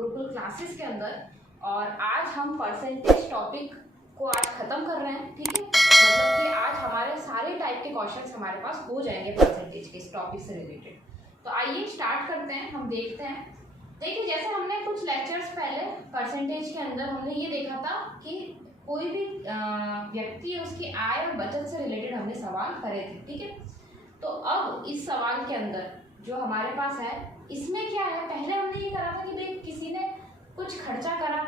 Gurukul classes के अंदर। और आज हम परसेंटेज टॉपिक को आज खत्म कर रहे हैं, ठीक है। मतलब कि आज हमारे सारे टाइप के क्वेश्चंस हमारे पास हो जाएंगे परसेंटेज के इस टॉपिक से रिलेटेड। तो आइए स्टार्ट करते हैं, हम देखते हैं। देखिए, जैसे हमने कुछ लेक्चर्स पहले परसेंटेज के अंदर हमने ये देखा था कि कोई भी व्यक्ति उसकी आय और बचत से रिलेटेड हमने सवाल करे थे, ठीक है। तो अब इस सवाल के अंदर जो हमारे पास है, इसमें क्या है, पहले हमने ये करा था कि भाई किसी ने कुछ खर्चा करा,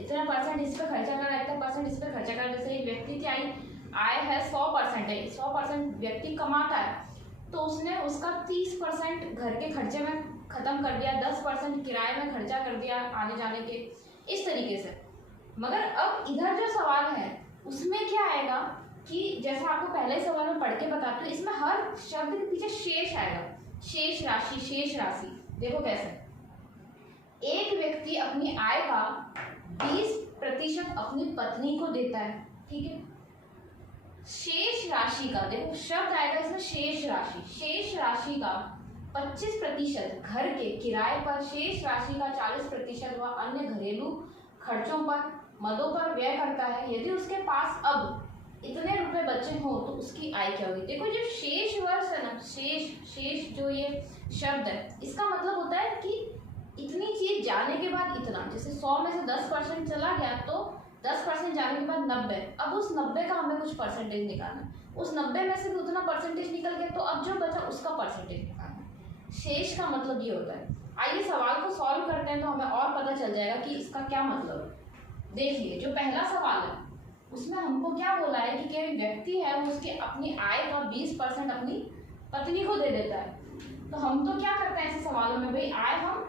इतना परसेंट इस पर खर्चा करा, इतना परसेंट इस पर खर्चा करा। जैसे एक व्यक्ति की आय है 100% है, 100% व्यक्ति कमाता है, तो उसने उसका 30% घर के खर्चे में खत्म कर दिया, 10% किराए में खर्चा कर दिया आने जाने के, इस तरीके से। मगर अब इधर जो सवाल है उसमें क्या आएगा कि जैसा आपको पहले सवाल में पढ़ के बताते हैं, इसमें हर शब्द के पीछे शेष आएगा, शेष राशि, शेष राशि। देखो कैसे, एक व्यक्ति अपनी आय का 20% अपनी पत्नी को देता है, ठीक है। शेष राशि का, देखो शब्द आएगा इसमें शेष राशि, शेष राशि का 25% घर के किराए पर, शेष राशि का 40% वह अन्य घरेलू खर्चों पर, मदों पर व्यय करता है। यदि उसके पास अब इतने रुपए बचे हो तो उसकी आय क्या होगी। देखो जो शेष वर्ष है ना, शेष जो ये शब्द है, इसका मतलब होता है कि इतनी चीज जाने के बाद इतना। जैसे 100 में से 10% चला गया तो 10% जाने के बाद 90, अब उस 90 का हमें कुछ परसेंटेज निकालना है, उस 90 में से भी उतना परसेंटेज निकल गया तो अब जो बचा उसका परसेंटेज निकालना है। शेष का मतलब ये होता है। आइए सवाल को सॉल्व करते हैं तो हमें और पता चल जाएगा कि इसका क्या मतलब है। देखिए, जो पहला सवाल है उसमें हमको क्या बोला है कि कोई व्यक्ति है वो उसकी अपनी आय का 20% अपनी पत्नी को दे देता है। तो हम तो क्या करते हैं ऐसे सवालों में, भाई आय हम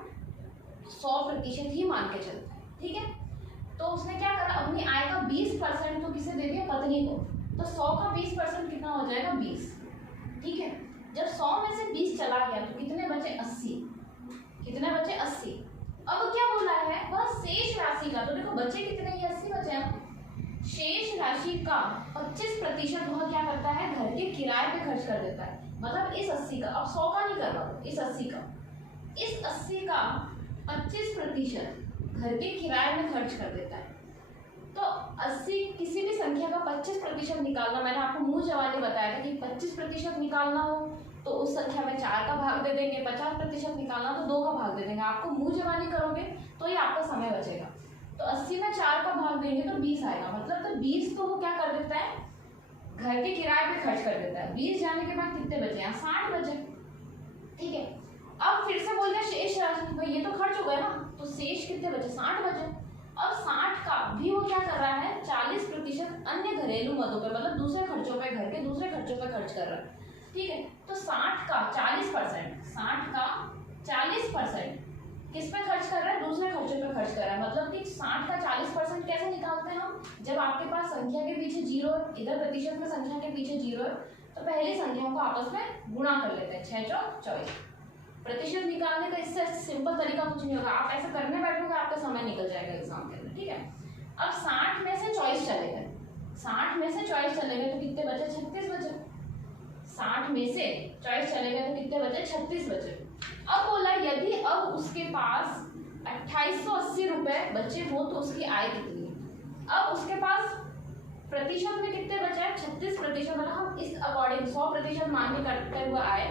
100% ही मान के चलते हैं, ठीक है। तो उसने क्या करा, अपनी आय का 20% तो किसे दे दिया, पत्नी को। तो 100 का 20% कितना हो जाएगा, 20, ठीक है। जब 100 में से 20 चला गया तो कितने बचे, 80, कितने बचे, 80। अब क्या बोला है, वह शेष राशि का, तो देखो बचे कितने, ये 80 बचे हैं। शेष राशि का 25% वह क्या करता है, घर के किराए पे खर्च कर देता है। मतलब इस 80 का, अब 100 का नहीं कर रहा हूँ, इस 80 का 25% घर के किराए में खर्च कर देता है। तो 80, किसी भी संख्या का 25% निकालना, मैंने आपको मुंह जवानी बताया था कि 25% निकालना हो तो उस संख्या में 4 का भाग दे देंगे, 50% निकालना तो 2 का भाग दे देंगे। आपको मुंह जवानी करोगे तो ये आपका समय बचेगा। तो 80 में 4 का भाग देंगे तो 20 आएगा। मतलब तो 20 तो वो क्या कर देता है, घर के किराए पे खर्च कर देता है। 20 जाने के बाद कितने बचे, यहाँ 60 बचे, ठीक है। अब फिर से बोल रहे शेष राशि, भाई ये तो खर्च हो गया ना, तो शेष कितने बचे, 60 बचे। अब 60 का भी वो क्या कर रहा है, 40% अन्य घरेलू मदों पे, मतलब दूसरे खर्चों पे, घर के दूसरे खर्चों पे खर्च कर रहा है, ठीक है। तो 60 का 40%, 60 का 40% किस पे खर्च कर रहा है, दूसरे खर्चों पे खर्च कर रहा है। मतलब कि 60 का 40% कैसे निकालते हैं हम, जब आपके पास संख्या के पीछे 0, इधर प्रतिशत में संख्या के पीछे 0 है तो पहली संख्याओं को आपस में गुणा कर लेते हैं, 6 चौक 24। प्रतिशत निकालने का इससे सिंपल तरीका कुछ नहीं होगा, आप ऐसा करने बैठोगे आपका समय निकल जाएगा एग्जाम के अंदर, ठीक है। अब 60 में से 24 चले गए, 60 में से 24 चले गए तो कितने बचे, 36 बचे। 60 में से 24 चले गए तो कितने बचे, 36 बचे। अब बोला यदि अब उसके पास 2880 रुपए बचे हो तो उसकी आय कितनी है। अब उसके पास प्रतिशत में कितने बचे हैं, 36%। मतलब हम इस अकॉर्डिंग 100% मान के करते हुए आए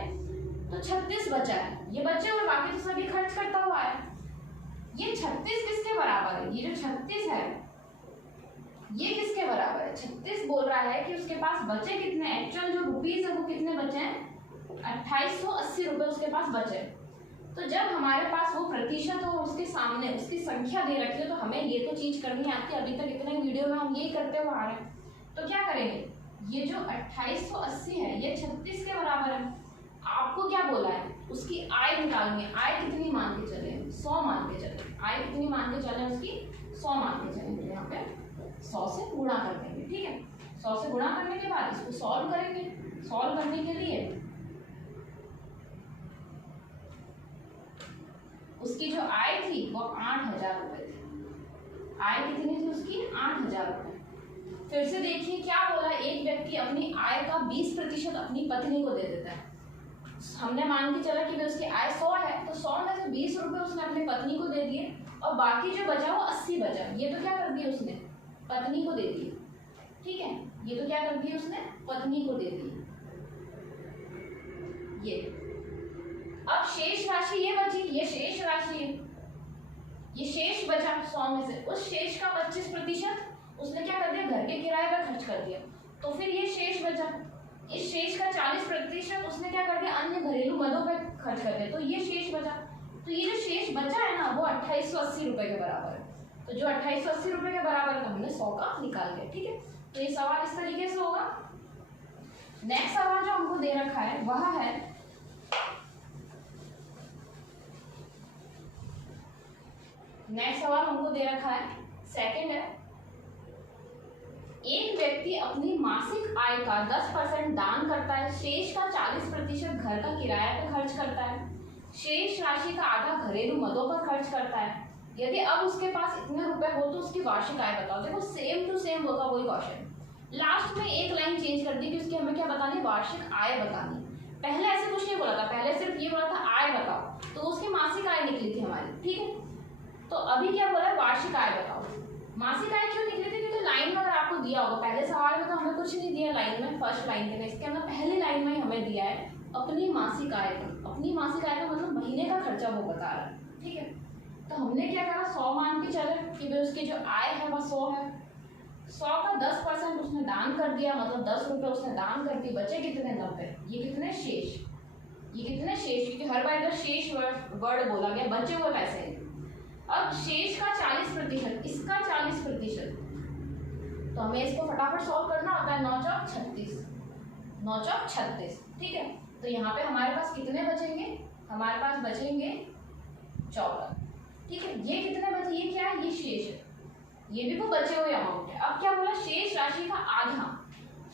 तो 36 बचा है, ये बचे हुए बाकी तो सभी खर्च करता हुआ है। ये 36 किसके बराबर है, ये जो 36 है ये किसके बराबर है, 36 बोल रहा है कि उसके पास बचे कितने, एक्चुअल जो रुपीज है वो कितने बचे हैं, 2880 रुपए उसके पास बचे। तो जब हमारे पास वो प्रतिशत हो, उसके सामने उसकी संख्या दे रखी है, तो हमें ये तो चीज करनी आती है, अभी तक इतने वीडियो में हम यही करते हुए आ रहे हैं। तो क्या करेंगे, ये जो 2880 है ये 36 के बराबर है। आपको क्या बोला है, उसकी आय निकालनी है। आय कितनी मान के चले, 100 मान के चले। आय कितनी मान के चले, उसकी 100 मान के चले। तो यहाँ पे 100 से गुणा कर देंगे, ठीक है। 100 से गुणा करने के बाद इसको सॉल्व करेंगे। सॉल्व करने के लिए उसकी जो आय थी वो 8000 रुपए थी। आय कितनी थी उसकी, 8000 रुपए। फिर से देखिए क्या बोला, एक व्यक्ति अपनी आय का 20% अपनी पत्नी को दे देता है। हमने मान के चला कि उसकी आय 100 है तो 100 में से 20 रुपए उसने अपनी पत्नी को दे दिए और बाकी जो बचा वो 80 बचा। ये तो क्या कर दिया उसने, पत्नी को दे दिया, ठीक है। ये तो क्या कर दिया उसने, पत्नी को दे दिया। ये अब शेष राशि ये बची, ये शेष राशि है, ये शेष बचा 100 में से, उस शेष का 25% उसने क्या कर दिया, घर के किराए पर खर्च कर दिया। तो फिर ये शेष बचा, इस शेष का 40% उसने क्या कर दिया, अन्य घरेलू मदों पे खर्च कर दिया। तो ये शेष बचा, तो ये जो शेष बचा है ना वो 2880 रुपए के बराबर है। तो जो 2880 रुपए के बराबर है तो हमने 100 का निकाल लिया, ठीक है। तो ये सवाल इस तरीके से होगा। नेक्स्ट सवाल जो हमको दे रखा है वह है, नेक्स्ट सवाल हमको दे रखा है सेकंड है, एक व्यक्ति अपनी मासिक आय का 10% दान करता है, शेष का 40% घर का किराया पर खर्च करता है, शेष राशि का आधा घरेलू मदों पर खर्च करता है। यदि अब उसके पास इतने रुपए हो तो उसकी वार्षिक आय बताओ। देखो सेम टू सेम होगा वही क्वेश्चन, लास्ट में एक लाइन चेंज कर दी कि उसकी हमें क्या बतानी, वार्षिक आय बतानी। पहले ऐसे कुछ नहीं बोला था, पहले सिर्फ ये बोला था आय बताओ, तो उसकी मासिक आय निकली थी हमारी, ठीक है। तो अभी क्या बोला है, वार्षिक आय बताओ। मासिक आय क्यों निकली थी, क्योंकि लाइन में अगर आपको दिया होगा, पहले सवाल में तो हमें कुछ नहीं दिया लाइन में, फर्स्ट लाइन के, इसके अंदर पहली लाइन में ही हमें दिया है अपनी मासिक आय का। अपनी मासिक आय का मतलब महीने का खर्चा वो बता रहा है, ठीक है। तो हमने क्या करा, 100 मान के चले कि भाई उसकी जो आय है वह 100 है, 100 का 10% उसने दान कर दिया, मतलब 10 रुपये उसने दान कर दी, बचे कितने, 90। ये कितने शेष, ये कितने शेष, क्योंकि हर बार इधर शेष वर्ड बोला गया, बचे हुए पैसे। अब शेष का 40%, इसका 40%, तो हमें इसको फटाफट सॉल्व करना होता है। 9 चौक 36, 9 चौक 36, ठीक है। तो यहाँ पे हमारे पास कितने बचेंगे, हमारे पास बचेंगे 14, ठीक है। ये कितने बचे, ये क्या है, ये शेष है, ये भी वो बचे हुए अमाउंट है। अब क्या बोला, शेष राशि का आधा,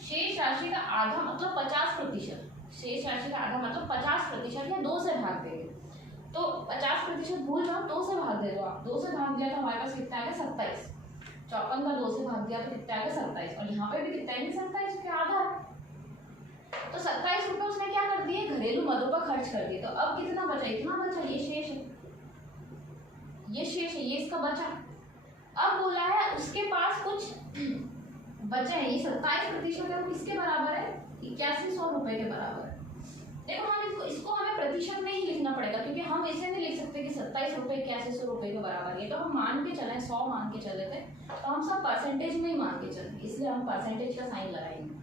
शेष राशि का आधा मतलब 50%, शेष राशि का आधा मतलब 50% या 2 से भाग देंगे। तो 50% भूल जाओ, 2 से भाग दे दो आप, 2 से भाग दिया तो हमारे पास कितना आएगा, 27। 54 का 2 से भाग दिया तो कितना आएगा, 27। और यहाँ पे भी कितना है, 27 के आधा। तो 27 रुपये उसने क्या कर दिए, घरेलू मदों पर खर्च कर दिए। तो अब कितना बचा, इतना बचा, ये शेष है, ये शेष है, ये इसका बचा। अब बोला है उसके पास कुछ बचे हैं, ये 27% है, वो किसके बराबर है, 8100 रुपए के बराबर है। देखो हम इसको हमें प्रतिशत में ही लिखना पड़ेगा, क्योंकि हम इसे नहीं लिख सकते कि 27 रुपये 8100 रुपये के बराबर। ये तो हम मान के चले, 100 मान के चले थे, तो हम सब परसेंटेज में ही मान के चलेंगे, इसलिए हम परसेंटेज का साइन लगाएंगे।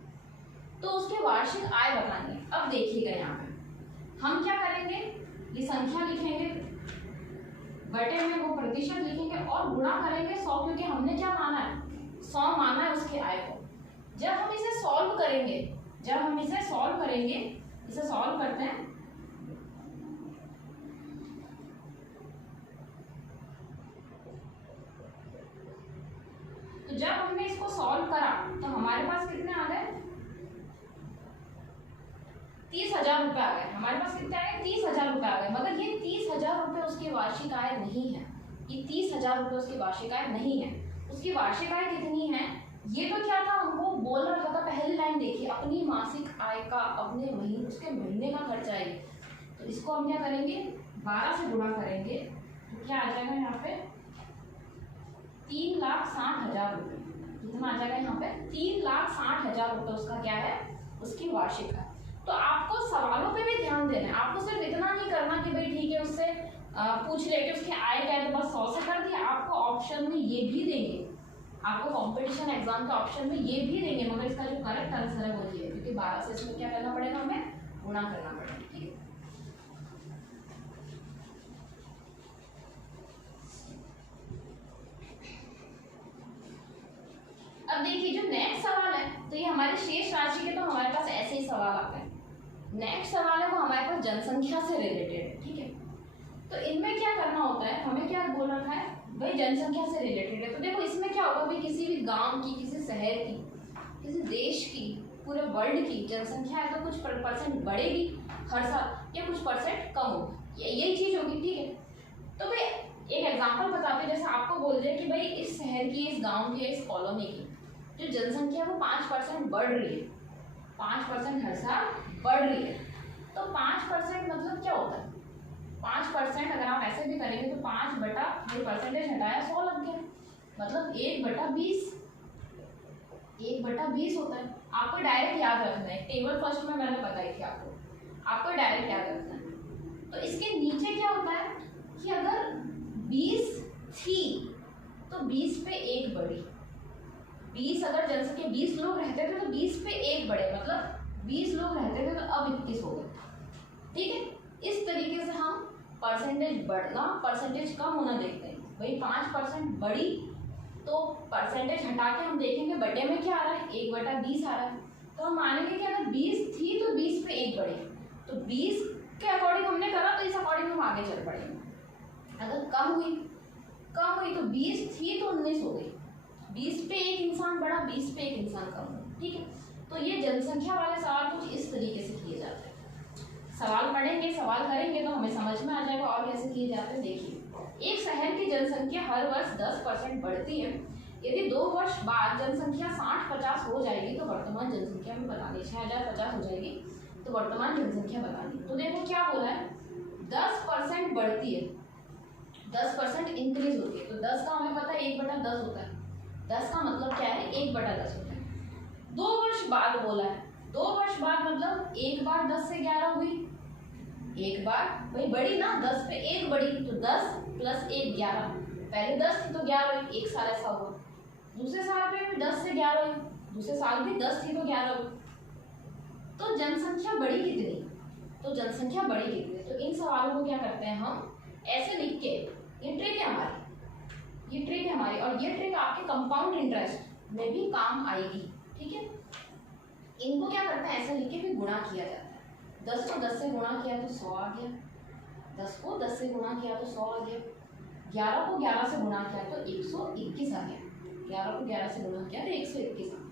तो उसके वार्षिक आय बताएंगे। अब देखिएगा यहाँ पे हम क्या करेंगे, ये संख्या लिखेंगे, बटे में वो प्रतिशत लिखेंगे और गुणा करेंगे 100, क्योंकि हमने क्या माना है, 100 माना है उसकी आय को। जब हम इसे सॉल्व करेंगे, जब हम इसे सॉल्व करेंगे, इसे सॉल्व करते हैं, तो जब हमने इसको सॉल्व करा तो हमारे पास कितने आ गए, 30,000 रुपए आ गए। हमारे पास कितने आ गए, 30,000 रुपए आ गए। मगर ये 30,000 रुपए उसकी वार्षिक आय नहीं है, ये 30,000 रुपए उसकी वार्षिक आय नहीं है। उसकी वार्षिक आय कितनी है, ये तो क्या था, हमको बोल रखा था, पहली लाइन देखिए, अपनी मासिक आय का अपने महीने, उसके महीने का खर्चा है। तो इसको हम क्या करेंगे, 12 से गुणा करेंगे, तो क्या आ जाएगा यहाँ पे, 3,60,000 रुपये। कितना आ जाएगा यहाँ पे, 3,60,000 रुपये उसका क्या है, उसकी वार्षिक आय। तो आपको सवालों पे भी ध्यान देना है, आपको सिर्फ इतना नहीं करना कि भाई ठीक है उससे पूछ ले कि उसकी आय क्या है तो बस 100 से कर दिया। आपको ऑप्शन में ये भी देंगे, आपको कंपटीशन एग्जाम के ऑप्शन में ये भी देंगे, मगर इसका जो करेक्ट आंसर है वो ये है, क्योंकि 12 से इसमें क्या करना पड़ेगा, हमें गुणा करना पड़ेगा, ठीक है। अब देखिए जो नेक्स्ट सवाल है, तो ये हमारे शेष राशि के तो हमारे पास ऐसे ही सवाल आते हैं। नेक्स्ट सवाल है वो हमारे पास जनसंख्या से रिलेटेड है, ठीक है। तो इनमें क्या करना होता है, हमें क्या बोल रखा है भाई, जनसंख्या से रिलेटेड है। तो देखो इसमें क्या होगा भाई, किसी भी गांव की, किसी शहर की, किसी देश की, पूरे वर्ल्ड की जनसंख्या है तो कुछ परसेंट बढ़ेगी हर साल या कुछ परसेंट कम होगी, यही चीज होगी, ठीक है। तो भाई एक एग्जाम्पल बताते, जैसे आपको बोल रहे कि भाई इस शहर की, इस गाँव की, इस कॉलोनी की जो जनसंख्या वो 5% बढ़ रही है, 5% हर साल बढ़ रही है। तो 5% मतलब क्या होता है, 5% अगर आप ऐसे भी करेंगे तो 5 बटा ये परसेंटेज हटाया 100 लग गया, मतलब 1/20, 1/20 होता है। आपको डायरेक्ट याद रखना है, टेबल फर्स्ट में मैंने बताई थी आपको डायरेक्ट याद रखना है। तो इसके नीचे क्या होता है कि अगर 20 थी तो 20 पे 1 बढ़ी, 20 अगर जनसंख्या 20 लोग रहते थे तो 20 पे 1 बढ़े, मतलब 20 लोग रहते थे तो अब 21 हो गए। ठीक है, इस तरीके से हम परसेंटेज बढ़ना परसेंटेज कम होना देखते हैं। भाई 5% बढ़ी तो परसेंटेज हटा के हम देखेंगे बटे में क्या आ रहा है, 1/20 आ रहा है। तो हम मानेंगे कि अगर 20 थी तो 20 पे 1 बढ़े, तो 20 के अकॉर्डिंग हमने करा तो इस अकॉर्डिंग हम आगे चल पड़ेंगे। अगर कम हुई तो 20 थी तो 19 हो गई, 20 पे 1 इंसान बढ़ा, 20 पे 1 इंसान कम हुआ। ठीक है, तो ये जनसंख्या वाले सवाल कुछ इस तरीके से किए जाते हैं। सवाल पढ़ेंगे, सवाल करेंगे तो हमें समझ में आ जाएगा और कैसे किए जाते हैं। देखिए, एक शहर की जनसंख्या हर वर्ष 10% बढ़ती है। यदि 2 वर्ष बाद जनसंख्या 60-50 हो जाएगी तो वर्तमान जनसंख्या में बतानी, 6050 हो जाएगी तो वर्तमान जनसंख्या बतानी। तो देखो क्या बोला है, 10% बढ़ती है, 10% इंक्रीज होती है। तो 10 का हमें पता है 1/10 होता है, 10 का मतलब क्या है 1/10 होता है। 2 वर्ष बाद बोला है, 2 वर्ष बाद मतलब एक बार 10 से 11 हुई, एक बार भाई बढ़ी ना, 10 पे 1 बढ़ी तो 10 + 1 11, पहले 10 थी तो 11 हुई, एक साल ऐसा हुआ। दूसरे साल पे भी 10 से 11 हुई, दूसरे साल भी 10 थी तो 11 हुई। तो जनसंख्या बढ़ी कितनी, तो जनसंख्या बढ़ी कितनी। तो इन सवालों को क्या करते हैं हम ऐसे लिख के, ये ट्रिक है हमारी, ये ट्रिक है हमारी, और ये ट्रिक आपके कंपाउंड इंटरेस्ट में भी काम आएगी। ठीक है, इनको क्या करते हैं ऐसे लिख के भी गुणा किया जाता है। 10 को 10 से गुणा किया तो 100 आ गया, 10 को 10 से गुणा किया तो 100 आ गया, 11 को 11 से गुणा किया तो 121 आ गया, 11 को 11 से गुणा किया तो 121 आ गया।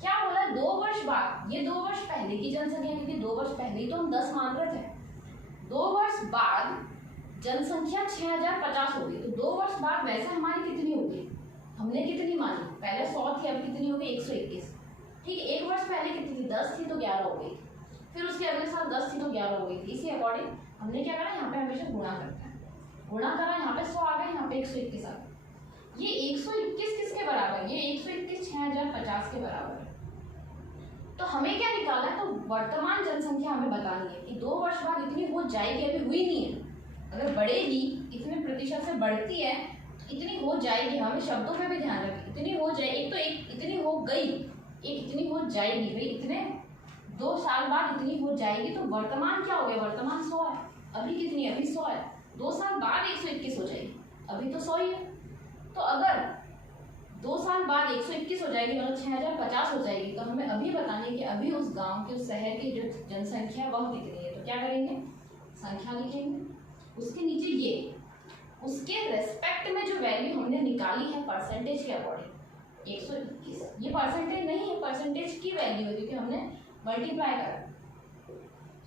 क्या बोला, 2 वर्ष बाद, ये 2 वर्ष पहले की जनसंख्या, क्योंकि 2 वर्ष पहले ही तो हम 10 मान रहे थे। 2 वर्ष बाद जनसंख्या 6050 होगी, तो 2 वर्ष बाद वैसे हमारी कितनी होगी, हमने कितनी मानी, पहले 100 थी, अब कितनी हो गई 121। ठीक है, 1 वर्ष पहले कितनी थी, 10 थी तो 11 हो गई, फिर उसके अगले साल 10 थी तो 11 हो गई थी। इसी अकॉर्डिंग हमने क्या करा, यहाँ पे हमेशा गुणा करते हैं, गुणा करा, यहाँ पे 100 आ गया, यहाँ पे 121 आ गया। ये 121 किसके बराबर है, ये 121 6050 के बराबर है। तो हमें क्या निकालना है, तो वर्तमान जनसंख्या हमें बतानी है कि 2 वर्ष बाद इतनी हो जाएगी, अभी हुई नहीं है, अगर बढ़ेगी इतने प्रतिशत से बढ़ती है तो इतनी हो जाएगी। हमें शब्दों पे भी ध्यान रखें, इतनी हो जाए, एक तो एक इतनी हो गई, एक इतनी हो जाएगी, भाई इतने 2 साल बाद इतनी हो जाएगी। तो वर्तमान क्या हो गया, वर्तमान 100 है, अभी कितनी है, अभी 100 है, 2 साल बाद 121 हो जाएगी, अभी तो 100 ही है। तो अगर 2 साल बाद 121 हो जाएगी, मतलब 6050 हो जाएगी, तो हमें अभी बतानी है कि अभी उस गांव की, उस शहर की जो जनसंख्या है वह कितनी है। तो क्या करेंगे, संख्या लिखेंगे, उसके नीचे ये उसके रेस्पेक्ट में जो वैल्यू हमने निकाली है परसेंटेज के अकॉर्डिंग 121, ये परसेंटेज नहीं है, परसेंटेज की वैल्यू है, क्योंकि हमने मल्टीप्लाई करा,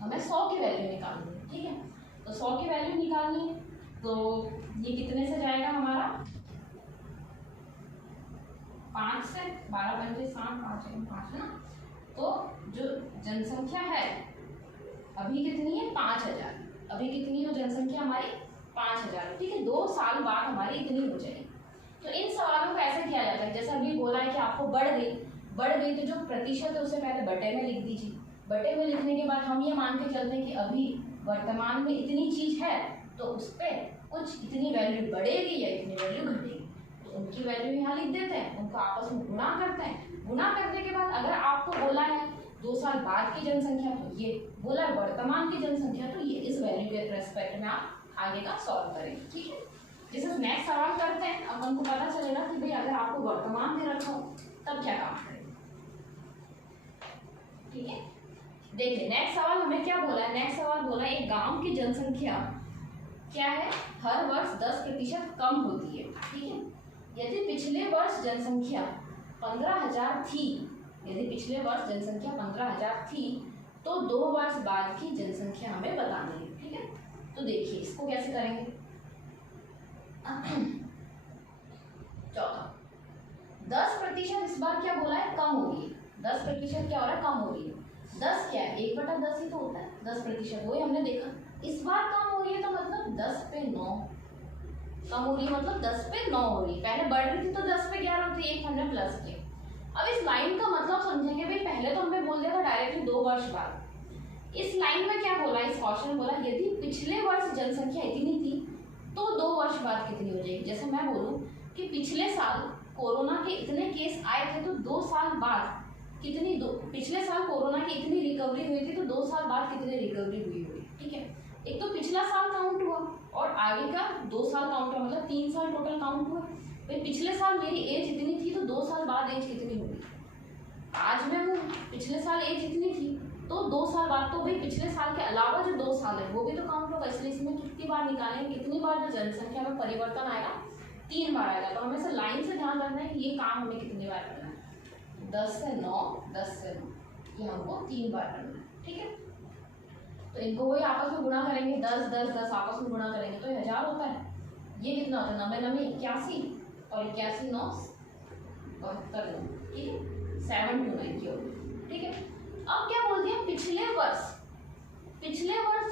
हमें 100 की वैल्यू निकालनी है। ठीक है, तो 100 की वैल्यू निकालनी है, तो ये कितने से जाएगा हमारा, 5 से, 12 पंजे 60, 5 है ना। तो जो जनसंख्या है अभी कितनी है, 5000, अभी कितनी है जनसंख्या हमारी 5000। ठीक है, 2 साल बाद हमारी इतनी हो जाएगी। तो इन सवालों को ऐसे किया जाता है, जैसे अभी बोला है कि आपको बढ़ गई तो जो प्रतिशत है उसे पहले बटे में लिख दीजिए, बटे में लिखने के बाद हम ये मान के चलते हैं कि अभी वर्तमान में इतनी चीज है, तो उस पर कुछ इतनी वैल्यू बढ़ेगी या इतनी वैल्यू घटेगी, तो उनकी वैल्यू यहाँ लिख देते हैं, उनको आपस में गुणा करते हैं। गुणा करने के बाद अगर आपको बोला है 2 साल बाद की जनसंख्या, तो ये बोला है वर्तमान की जनसंख्या, तो ये इस वैल्यू के रेस्पेक्ट में आप आगे का सॉल्व करेंगे। ठीक है, जैसे नेक्स्ट सवाल करते हैं, अब हमको पता चलेगा कि भाई अगर आपको वर्तमान में रखो तब क्या काम करेंगे। ठीक है, देखिए नेक्स्ट सवाल हमें क्या बोला है, नेक्स्ट सवाल बोला है एक गांव की जनसंख्या क्या है, हर वर्ष 10% कम होती है। ठीक है, यदि पिछले वर्ष जनसंख्या 15000 थी, यदि पिछले वर्ष जनसंख्या 15000 थी, तो 2 वर्ष बाद की जनसंख्या हमें बतानी है। ठीक है, तो देखिए इसको कैसे करेंगे। चौथा, 10% इस बार क्या बोला है, कम हो रही है, 10% क्या हो रहा है, कम हो रही है। 10 क्या है, 1/10 ही तो होता है 10%, वही हमने देखा। इस बार कम हो हो रही है तो मतलब 10 पे 9 कम हो रही है, मतलब 10 पे 9 हो रही है। पहले बढ़ रही थी तो 10 पे 11 होती है, एक हमने प्लस किया। अब इस लाइन का मतलब समझेंगे भाई, पहले तो हमने बोल दिया था डायरेक्टली 2 वर्ष बाद। इस लाइन में क्या बोला, इस क्वेश्चन में बोला यदि पिछले वर्ष जनसंख्या इतनी थी तो 2 वर्ष बाद कितनी हो जाएगी। जैसे मैं बोलूं कि पिछले साल कोरोना के इतने केस आए थे तो 2 साल बाद कितनी, पिछले साल कोरोना की इतनी रिकवरी हुई थी तो 2 साल बाद कितनी रिकवरी हुई होगी। ठीक है, एक तो पिछला साल काउंट हुआ और आगे का 2 साल काउंट हुआ, मतलब 3 साल टोटल काउंट हुआ। भाई पिछले साल मेरी एज इतनी थी तो 2 साल बाद एज कितनी होगी। आज मैं हूँ, पिछले साल एज इतनी थी तो 2 साल बाद, तो भाई पिछले साल के अलावा जो 2 साल है वो भी तो काउंट होगा। इसलिए इसमें कितनी बार निकालेंगे, कितनी बार जो जनसंख्या में परिवर्तन आएगा, 3 बार आएगा। तो हमें से लाइन से ध्यान रखना है, ये काम हमें कितनी बार करना है, 10 से 9, 10 से 9, ये हमको 3 बार करना है। ठीक है, तो इनको वही आपस में गुणा करेंगे, 10 10 10 आपस में गुणा करेंगे तो 1000 होता है। ये कितना होता है, 9 9 81 और 81 9 72। ठीक है, 729 की होगी। ठीक है, अब क्या बोल दिया, पिछले वर्ष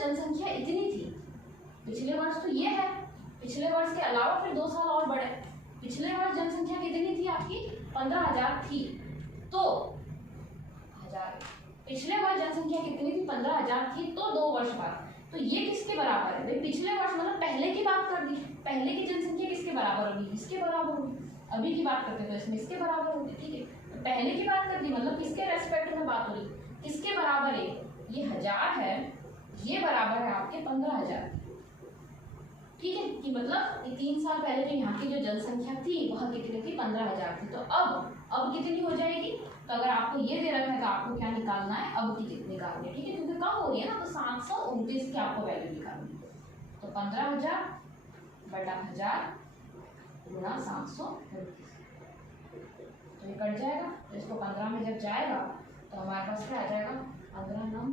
जनसंख्या इतनी थी। पिछले वर्ष तो ये है, पिछले वर्ष के अलावा फिर 2 साल और बढ़े। पिछले वर्ष जनसंख्या कितनी थी आपकी, 15,000 थी, तो 1000, पिछले वर्ष जनसंख्या कितनी थी, 15,000 थी, तो 2 वर्ष बाद। तो ये किसके बराबर है भाई, पिछले वर्ष मतलब पहले की बात कर दी, पहले की जनसंख्या किसके बराबर होगी, इसके बराबर होगी। अभी की बात करते तो इसमें इसके बराबर होगी। ठीक है, तो पहले की बात कर दी, मतलब किसके रेस्पेक्ट में बात हो रही, किसके बराबर है, ये 1000 है, ये बराबर है आपके 15,000। ठीक है, कि मतलब 3 साल पहले जो यहाँ की जो जनसंख्या थी वह कितनी थी, 15,000 थी। तो अब कितनी हो जाएगी, तो अगर आपको ये दे रखा है तो आपको क्या निकालना है, अब की कितनी निकालनी है। ठीक है, क्योंकि कम हो रही है ना, तो 729 की आपको वैल्यू निकालनी है। तो 15,000 बटा 1000 गुणा 729, तो ये कट जाएगा। तो इसको 15 में जब जाएगा तो हमारे पास क्या आ जाएगा, 15 9,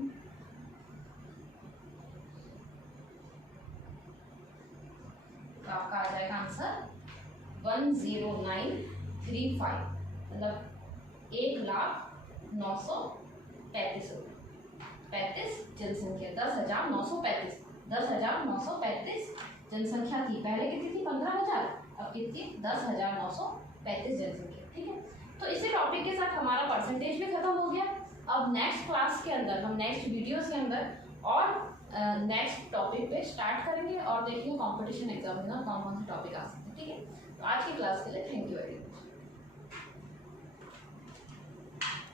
तो आपका आ जाएगा आंसर 10935, मतलब 1,09,35 जनसंख्या, 10,935, 10,935 जनसंख्या थी। पहले कितनी थी, 15,000, अब कितनी, 10,935 जनसंख्या। ठीक है, तो इसी टॉपिक के साथ हमारा परसेंटेज भी खत्म हो गया। अब नेक्स्ट क्लास के अंदर हम नेक्स्ट वीडियोस के अंदर और नेक्स्ट टॉपिक पे स्टार्ट करेंगे और देखिए कंपटीशन एग्जाम में कौन कौन से टॉपिक आ सकते हैं। ठीक है, तो आज की क्लास के लिए थैंक यू।